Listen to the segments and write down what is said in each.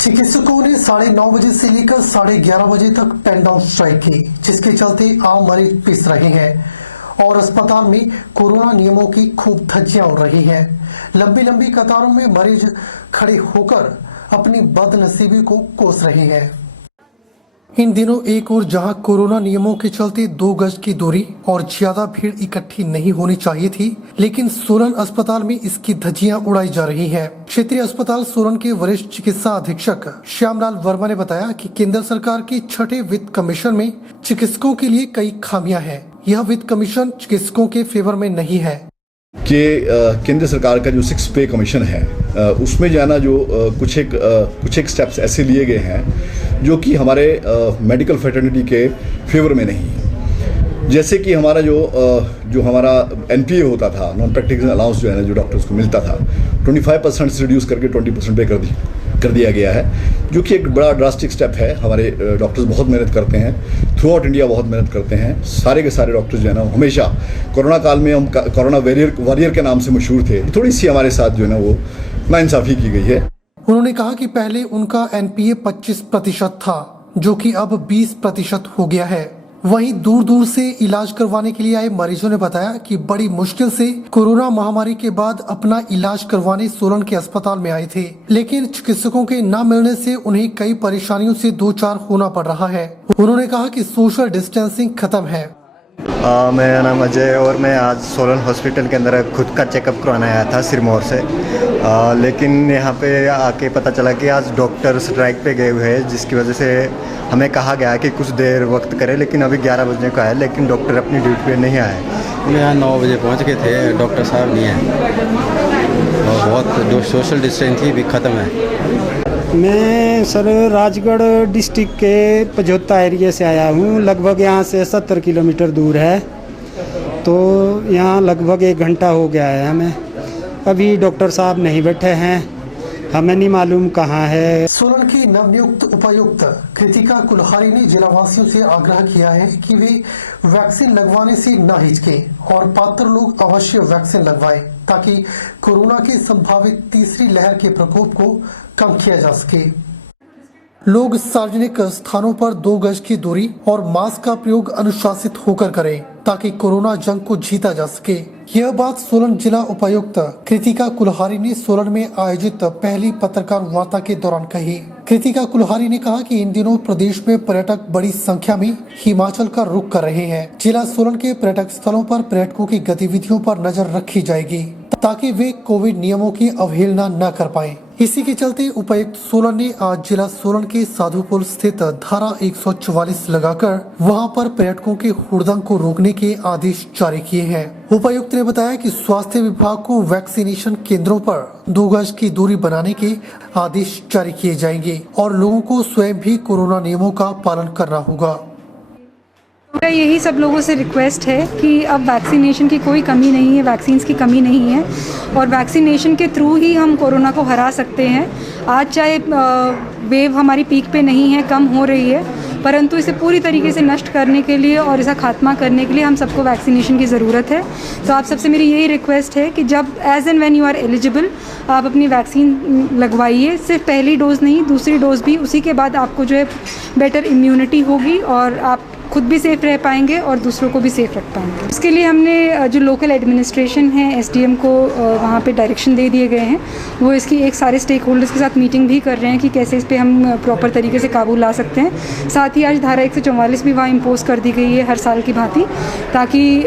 चिकित्सकों ने 9:30 बजे से लेकर 11:30 बजे तक पेन डाउन स्ट्राइक की, जिसके चलते आम मरीज पिस रहे हैं और अस्पताल में कोरोना नियमों की खूब धज्जियां उड़ रही हैं। लंबी लंबी कतारों में मरीज खड़े होकर अपनी बदनसीबी को कोस रहे हैं। इन दिनों एक और जहां कोरोना नियमों के चलते 2 गज की दूरी और ज्यादा भीड़ इकट्ठी नहीं होनी चाहिए थी, लेकिन सोलन अस्पताल में इसकी धज्जियां उड़ाई जा रही हैं। क्षेत्रीय अस्पताल सोलन के वरिष्ठ चिकित्सा अधीक्षक श्यामलाल वर्मा ने बताया कि केंद्र सरकार के 6ठे वित्त कमीशन में चिकित्सकों के लिए कई खामियां हैं। यह वित्त कमीशन चिकित्सकों के फेवर में नहीं है कि केंद्र सरकार का जो 6 पे कमीशन है उसमें जो है ना जो कुछ एक स्टेप्स ऐसे लिए गए हैं जो कि हमारे मेडिकल फ्रेटर्निटी के फेवर में नहीं है। जैसे कि हमारा जो हमारा एनपीए होता था, नॉन प्रैक्टिकल अलाउंस जो है ना जो डॉक्टर्स को मिलता था, 25% से रिड्यूस करके 20% पे कर दिया गया है, जो कि एक बड़ा ड्रास्टिक स्टेप है। हमारे डॉक्टर्स बहुत मेहनत करते हैं, थ्रू आउट इंडिया बहुत मेहनत करते हैं। सारे के सारे डॉक्टर्स जो है ना हमेशा कोरोना काल में हम कोरोना वॉरियर के नाम से मशहूर थे। थोड़ी सी हमारे साथ जो है ना वो नाइंसाफ़ी की गई है। उन्होंने कहा कि पहले उनका एनपीए 25% था, जो कि अब 20% हो गया है। वहीं दूर दूर से इलाज करवाने के लिए आए मरीजों ने बताया कि बड़ी मुश्किल से कोरोना महामारी के बाद अपना इलाज करवाने सोलन के अस्पताल में आए थे, लेकिन चिकित्सकों के न मिलने से उन्हें कई परेशानियों से दो चार होना पड़ रहा है। उन्होंने कहा कि सोशल डिस्टेंसिंग खत्म है। मेरा नाम अजय और मैं आज सोलन हॉस्पिटल के अंदर खुद का चेकअप करवाने आया था सिरमौर से, लेकिन यहाँ पे आके पता चला कि आज डॉक्टर स्ट्राइक पे गए हुए हैं, जिसकी वजह से हमें कहा गया कि कुछ देर वक्त करें, लेकिन अभी 11 बजे का है, लेकिन डॉक्टर अपनी ड्यूटी पे नहीं आए। हम यहाँ 9 बजे पहुँच गए थे, डॉक्टर साहब नहीं हैं और बहुत जो सोशल डिस्टेंस थी भी ख़त्म है। मैं सर राजगढ़ डिस्ट्रिक्ट के पजोता एरिया से आया हूँ। लगभग यहाँ से 70 किलोमीटर दूर है, तो यहाँ लगभग 1 घंटा हो गया है हमें। अभी डॉक्टर साहब नहीं बैठे हैं, हमें नहीं मालूम कहाँ है। सोलन की नवनियुक्त उपायुक्त कृतिका कुल्हारी ने जिलावासियों से आग्रह किया है कि वे वैक्सीन लगवाने से न हिचकें और पात्र लोग अवश्य वैक्सीन लगवाएं, ताकि कोरोना की संभावित तीसरी लहर के प्रकोप को कम किया जा सके। लोग सार्वजनिक स्थानों पर 2 गज की दूरी और मास्क का प्रयोग अनुशासित होकर करें, ताकि कोरोना जंग को जीता जा सके। यह बात सोलन जिला उपायुक्त कृतिका कुल्हारी ने सोलन में आयोजित पहली पत्रकार वार्ता के दौरान कही। कृतिका कुल्हारी ने कहा कि इन दिनों प्रदेश में पर्यटक बड़ी संख्या में हिमाचल का रुख कर रहे हैं। जिला सोलन के पर्यटक स्थलों पर पर्यटकों की गतिविधियों पर नजर रखी जाएगी, ताकि वे कोविड नियमों की अवहेलना न कर पाएं। इसी के चलते उपायुक्त सोलन ने आज जिला सोलन के साधुपुल स्थित धारा 144 लगाकर वहां पर पर्यटकों के हुड़दंग को रोकने के आदेश जारी किए हैं। उपायुक्त ने बताया कि स्वास्थ्य विभाग को वैक्सीनेशन केंद्रों पर 2 गज की दूरी बनाने के आदेश जारी किए जाएंगे और लोगों को स्वयं भी कोरोना नियमों का पालन करना होगा। यही सब लोगों से रिक्वेस्ट है कि अब वैक्सीनेशन की कोई कमी नहीं है, वैक्सीन्स की कमी नहीं है और वैक्सीनेशन के थ्रू ही हम कोरोना को हरा सकते हैं। आज चाहे वेव हमारी पीक पे नहीं है, कम हो रही है, परंतु इसे पूरी तरीके से नष्ट करने के लिए और इसका खात्मा करने के लिए हम सबको वैक्सीनेशन की ज़रूरत है। तो आप सबसे मेरी यही रिक्वेस्ट है कि जब as and when you are eligible आप अपनी वैक्सीन लगवाइए। सिर्फ पहली डोज नहीं, दूसरी डोज भी। उसी के बाद आपको जो है बेटर इम्यूनिटी होगी और आप खुद भी सेफ रह पाएंगे और दूसरों को भी सेफ रख पाएंगे। इसके लिए हमने जो लोकल एडमिनिस्ट्रेशन है, एसडीएम को वहाँ पे डायरेक्शन दे दिए गए हैं। वो इसकी एक सारे स्टेक होल्डर्स के साथ मीटिंग भी कर रहे हैं कि कैसे इस पे हम प्रॉपर तरीके से काबू ला सकते हैं। साथ ही आज धारा 144 भी वहाँ इम्पोज कर दी गई है हर साल की भांति, ताकि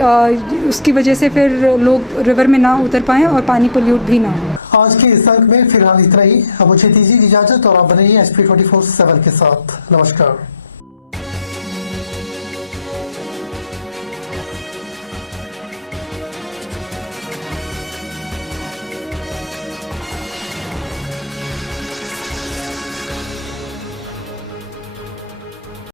उसकी वजह से फिर लोग रिवर में ना उतर पाएँ और पानी पोल्यूट भी ना हो। आज के इस अंक में फिलहाल इतना ही। अब मुझे दीजिए इजाजत और आप बने SP 24/7 के साथ। नमस्कार।